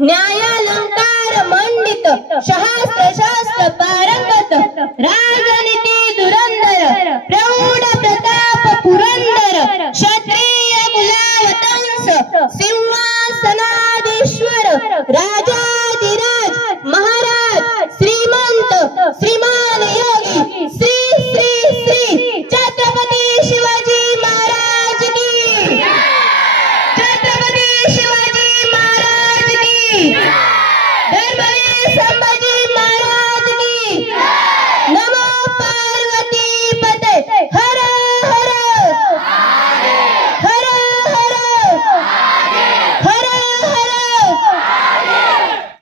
न्यायालंकार मंडित शास्त्र शास्त्र पारंगत राजनीती धुरंधर प्रौढ प्रताप पुरंदर क्षत्रिय कुलावतंस सिंहासनाधीश्वर राज